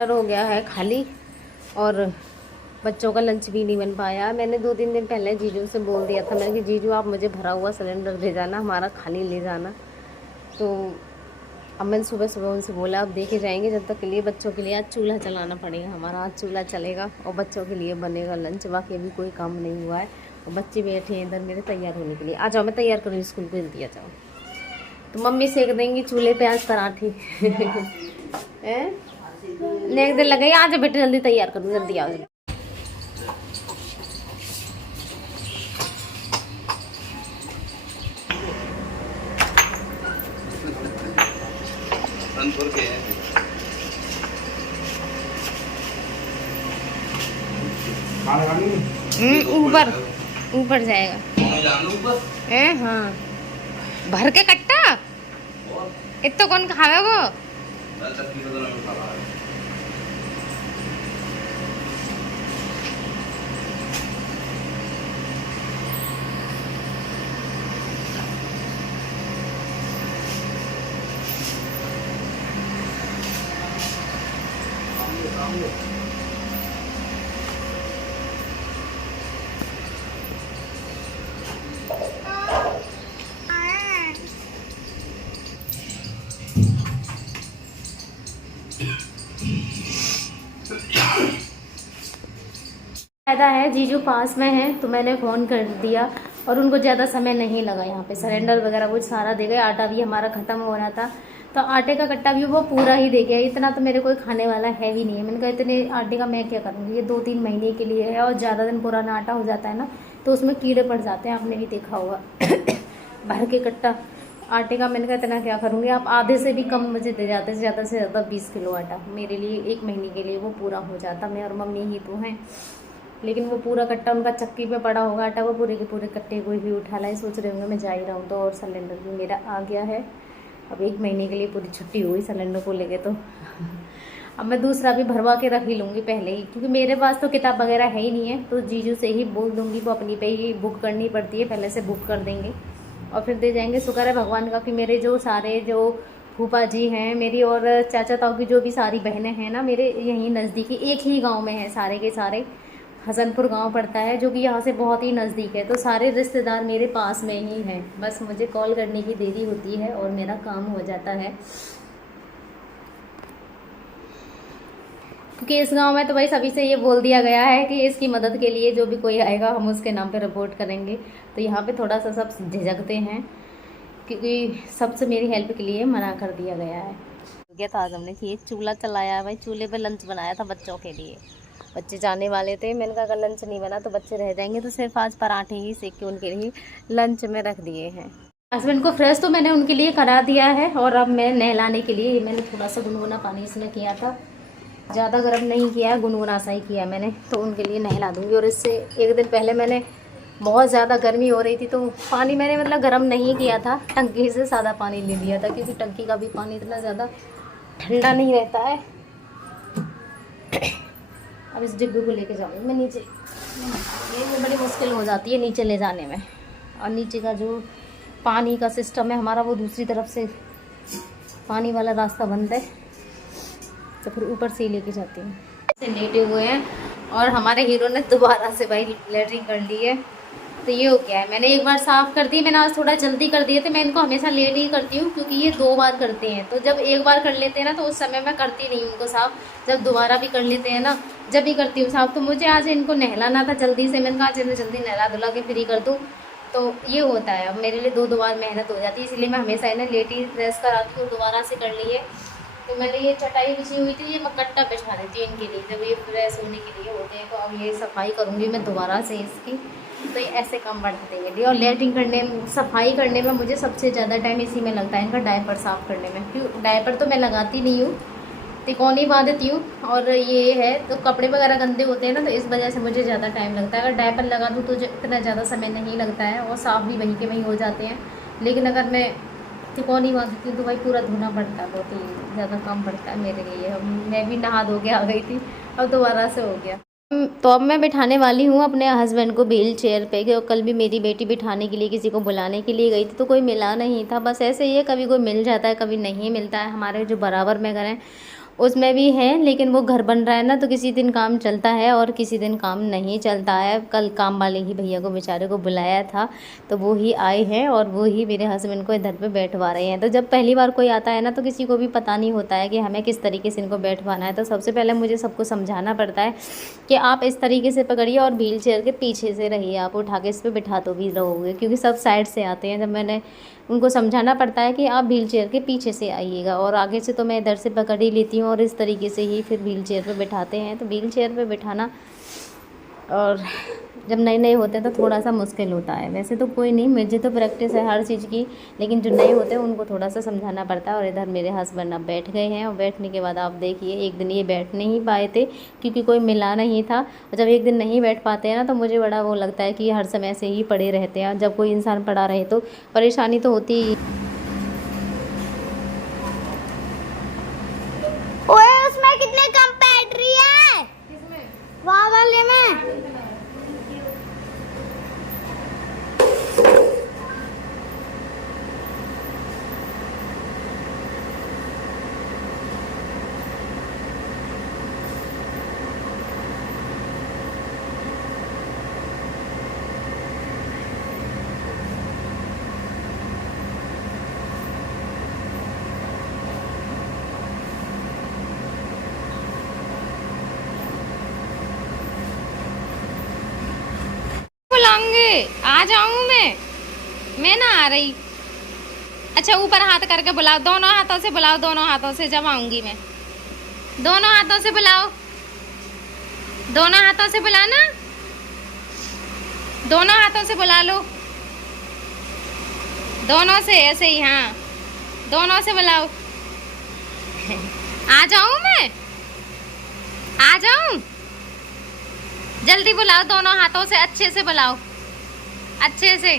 हो गया है खाली और बच्चों का लंच भी नहीं बन पाया। मैंने 2-3 दिन पहले जीजू से बोल दिया था, मैंने कि जीजू आप मुझे भरा हुआ सिलेंडर दे जाना, हमारा खाली ले जाना। तो अब मैंने सुबह सुबह उनसे बोला अब देखे जाएंगे, जब तक के लिए बच्चों के लिए आज चूल्हा चलाना पड़ेगा, हमारा आज चूल्हा चलेगा और बच्चों के लिए बनेगा लंच। बाकी अभी कोई काम नहीं हुआ है और बच्चे बैठे हैं इधर मेरे तैयार होने के लिए। आ जाओ, मैं तैयार करूँगी, स्कूल को जल्दी आ जाओ। तो मम्मी सेक देंगी चूल्हे पे आज पराठे। नेक दिन लगे, आ जाओ बेटे जल्दी तैयार करूँ, जल्दी आओ। ऊपर ऊपर जाएगा। हाँ भर के कट्टा इतना कौन खावे वो। फायदा है जीजू पास में है तो मैंने फ़ोन कर दिया और उनको ज़्यादा समय नहीं लगा। यहाँ पे सिलेंडर वगैरह वो सारा दे गए, आटा भी हमारा ख़त्म हो रहा था तो आटे का कट्टा भी वो पूरा ही दे गया। इतना तो मेरे कोई खाने वाला है भी नहीं है। मैंने कहा इतने आटे का मैं क्या करूँगी, ये 2-3 महीने के लिए है और ज़्यादा दिन पुराना आटा हो जाता है ना तो उसमें कीड़े पड़ जाते हैं, आपने भी देखा होगा। भर के कट्टा आटे का मैंने कहा इतना क्या करूँगी, आप आधे से भी कम मुझे दे जाते, ज़्यादा से ज़्यादा 20 किलो आटा मेरे लिए 1 महीने के लिए वो पूरा हो जाता। मैं और मम्मी ही तो हैं, लेकिन वो पूरा कट्टा उनका चक्की पे पड़ा होगा आटा, वो पूरे के पूरे कट्टे को ही उठा लाए। सोच रहे होंगे मैं जा ही रहा हूँ तो। और सिलेंडर भी मेरा आ गया है, अब 1 महीने के लिए पूरी छुट्टी हुई सिलेंडर को लेके। तो अब मैं दूसरा भी भरवा के रख ही लूँगी पहले ही, क्योंकि मेरे पास तो किताब वगैरह है ही नहीं है। तो जीजू से ही बोल दूँगी, वो अपनी पे ही बुक करनी पड़ती है, पहले से बुक कर देंगे और फिर दे जाएंगे। शुक्र है भगवान का कि मेरे जो सारे जो फूफा जी हैं मेरी और चाचा ताऊ की जो भी सारी बहनें हैं ना मेरे यहीं नज़दीकी एक ही गांव में हैं सारे के सारे। हसनपुर गांव पड़ता है जो कि यहाँ से बहुत ही नज़दीक है, तो सारे रिश्तेदार मेरे पास में ही हैं। बस मुझे कॉल करने की देरी होती है और मेरा काम हो जाता है। क्योंकि इस गांव में तो भाई सभी से ये बोल दिया गया है कि इसकी मदद के लिए जो भी कोई आएगा हम उसके नाम पे रिपोर्ट करेंगे। तो यहाँ पे थोड़ा सा सब झिझकते हैं क्योंकि सबसे मेरी हेल्प के लिए मना कर दिया गया है। गया था आज हमने कि चूल्हा चलाया है भाई, चूल्हे पे लंच बनाया था बच्चों के लिए। बच्चे जाने वाले थे, मैंने कहा अगर लंच नहीं बना तो बच्चे रह जाएंगे, तो सिर्फ आज पराठे ही सेक के उनके लिए लंच में रख दिए हैं। हस्बैंड को फ्रेश तो मैंने उनके लिए करा दिया है और अब मैं नहलाने के लिए मैंने थोड़ा सा गुनगुना पानी इसमें किया था, ज़्यादा गर्म नहीं किया, गुनगुना सा ही किया मैंने, तो उनके लिए नहला दूँगी। और इससे 1 दिन पहले मैंने बहुत ज़्यादा गर्मी हो रही थी तो पानी मैंने मतलब गर्म नहीं किया था, टंकी से सादा पानी ले लिया था, क्योंकि टंकी का भी पानी इतना ज़्यादा ठंडा नहीं रहता है। अब इस डिब्बे को लेके जाऊँगी मैं नीचे, ये बड़ी मुश्किल हो जाती है नीचे ले जाने में। और नीचे का जो पानी का सिस्टम है हमारा वो दूसरी तरफ से पानी वाला रास्ता बंद है, तो फिर ऊपर से ही लेके जाती हूँ। ऐसे लेटे हुए हैं और हमारे हीरो ने दोबारा से भाई लेटरिंग कर ली है। तो ये हो गया है, मैंने एक बार साफ़ कर दी, मैंने आज थोड़ा जल्दी कर दिए थे। मैं इनको हमेशा लेट ही करती हूँ क्योंकि ये 2 बार करते हैं, तो जब एक बार कर लेते हैं ना तो उस समय मैं करती नहीं उनको साफ़। जब दोबारा भी कर लेते हैं ना जब भी करती हूँ साफ़। तो मुझे आज इनको नहलाना था जल्दी से, मैंने कहा चलो जल्दी नहला धुला के फ्री कर दूँ, तो ये होता है। अब मेरे लिए 2 बार मेहनत हो जाती है, इसलिए मैं हमेशा इन्हें लेट ही ड्रेस कराती हूँ। दोबारा से कर ली है तो मैंने ये चटाई बिछी हुई थी, ये मैं कट्टा बिछा देती हूँ इनके लिए जब ये फ्रेश होने के लिए होते हैं। तो अब ये सफाई करूँगी मैं दोबारा से इसकी, तो ये ऐसे कम बढ़ देंगे। और लेटरिंग करने सफाई करने में मुझे सबसे ज़्यादा टाइम इसी में लगता है, इनका डायपर साफ़ करने में। क्यों डायपर तो मैं लगाती नहीं हूँ, तिकोनी बांध देती हूँ, और ये है तो कपड़े वगैरह गंदे होते हैं ना, तो इस वजह से मुझे ज़्यादा टाइम लगता है। अगर डायपर लगा दूँ तो इतना ज़्यादा समय नहीं लगता है और साफ़ भी वहीं के वहीं हो जाते हैं। लेकिन अगर मैं तिकोनी बांधती हूँ तो भाई पूरा धोना पड़ता है, बहुत ही ज़्यादा काम पड़ता है मेरे लिए। मैं भी नहा धो के आ गई थी, अब दोबारा से हो गया। तो अब मैं बिठाने वाली हूँ अपने हस्बैंड को व्हील चेयर पे, कि कल भी मेरी बेटी बिठाने के लिए किसी को बुलाने के लिए गई थी तो कोई मिला नहीं था। बस ऐसे ही है, कभी कोई मिल जाता है कभी नहीं मिलता है। हमारे जो बराबर में घर हैं उसमें भी है, लेकिन वो घर बन रहा है ना, तो किसी दिन काम चलता है और किसी दिन काम नहीं चलता है। कल काम वाले ही भैया को बेचारे को बुलाया था, तो वो ही आए हैं और वो ही मेरे हस्बैंड को इधर पे बैठवा रहे हैं। तो जब पहली बार कोई आता है ना, तो किसी को भी पता नहीं होता है कि हमें किस तरीके से इनको बैठवाना है। तो सबसे पहले मुझे सबको समझाना पड़ता है कि आप इस तरीके से पकड़िए और व्हील चेयर के पीछे से रहिए, आप उठा के इस पर बिठा तो भी रहोगे, क्योंकि सब साइड से आते हैं। जब मैंने उनको समझाना पड़ता है कि आप व्हील चेयर के पीछे से आइएगा, और आगे से तो मैं इधर से पकड़ ही लेती हूँ और इस तरीके से ही फिर व्हील चेयर पे बिठाते हैं। तो व्हील चेयर पे बिठाना और जब नए नए होते हैं तो थोड़ा सा मुश्किल होता है। वैसे तो कोई नहीं, मुझे तो प्रैक्टिस है हर चीज़ की, लेकिन जो नए होते हैं उनको थोड़ा सा समझाना पड़ता है। और इधर मेरे हस्बैंड अब बैठ गए हैं, और बैठने के बाद आप देखिए, एक दिन ये बैठ नहीं पाए थे क्योंकि कोई मिला नहीं था। और जब एक दिन नहीं बैठ पाते हैं ना, तो मुझे बड़ा वो लगता है कि हर समय से ही पड़े रहते हैं। जब कोई इंसान पड़ा रहे तो परेशानी तो होती ही। ओए उसमें कितने कम बैटरी है? किसमें? वहाँ वाले में। बुलाऊंगे, आ जाऊं मैं ना आ रही। अच्छा ऊपर हाथ करके बुलाओ, दोनों हाथों से बुलाओ, दोनों हाथों से जब आऊंगी मैं। दोनों हाथों से बुलाओ, दोनों हाथों से बुलाना, दोनों हाथों से बुला लो, दोनों से ऐसे ही, हाँ दोनों से बुलाओ। आ जाऊं मैं, आ जाऊं, जल्दी बुलाओ, दोनों हाथों से अच्छे से बुलाओ, अच्छे से।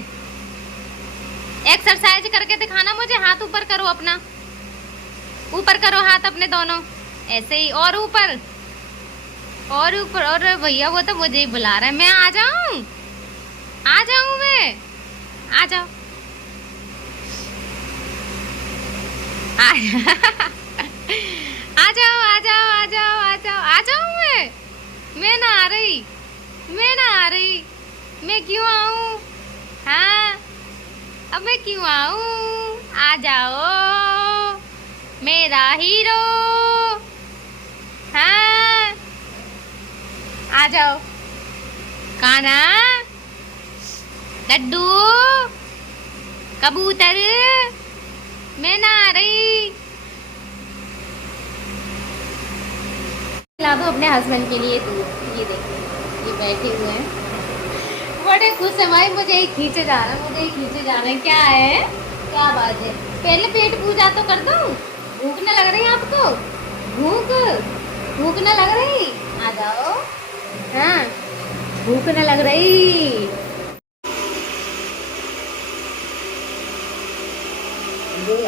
एक्सरसाइज करके दिखाना मुझे, हाथ ऊपर करो अपना, ऊपर करो हाथ अपने दोनों, ऐसे ही, और ऊपर और ऊपर। और भैया वो तो मुझे ही बुला रहा है, मैं आ जाऊं, आ जाऊं मैं, आ जाओ, आ जाओ, आ जाओ, आ जाओ, आ जाओ, आ जाऊं मैं ना आ रही, मैं ना आ रही, मैं क्यों आऊं? हाँ अब मैं क्यों आऊं? आ जाओ मेरा हीरो, हाँ आ जाओ। काना, लड्डू, कबूतर, मैं ना आ रही। ला दो अपने हस्बैंड के लिए दूध, ये देखिए ये बैठे हुए हैं, बड़े खुश है भाई। मुझे ही खींचे जा रहा है, मुझे ही खींचे जा रहे हैं। क्या है, क्या बात है? पहले पेट पूजा तो कर दो। भूख न लग रही आपको? भूख न लग रही? आ जाओ, हाँ भूख न लग रही?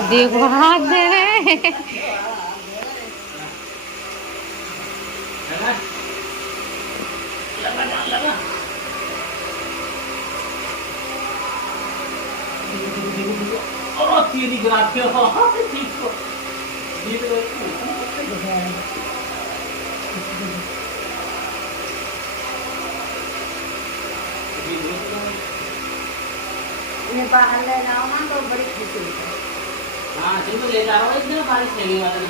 देखो हाथ दे रहे। इन्हें बाहर ले जाओ ना तो बड़ी खुशी होती है। हाँ तो ले जा रहा हूँ, इतना बारिश नहीं वाला।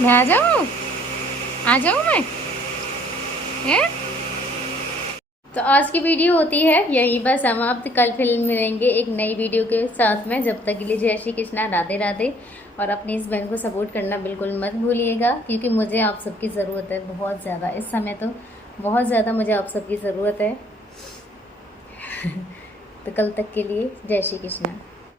मैं आ जाऊँ, आ जाऊँ मैं, हैं? तो आज की वीडियो होती है यहीं पर समाप्त। कल फिर मिलेंगे एक नई वीडियो के साथ में। जब तक के लिए जय श्री कृष्णा, राधे राधे। और अपनी इस बहन को सपोर्ट करना बिल्कुल मत भूलिएगा, क्योंकि मुझे आप सबकी ज़रूरत है बहुत ज़्यादा। इस समय तो बहुत ज़्यादा मुझे आप सबकी ज़रूरत है। तो कल तक के लिए जय श्री कृष्णा।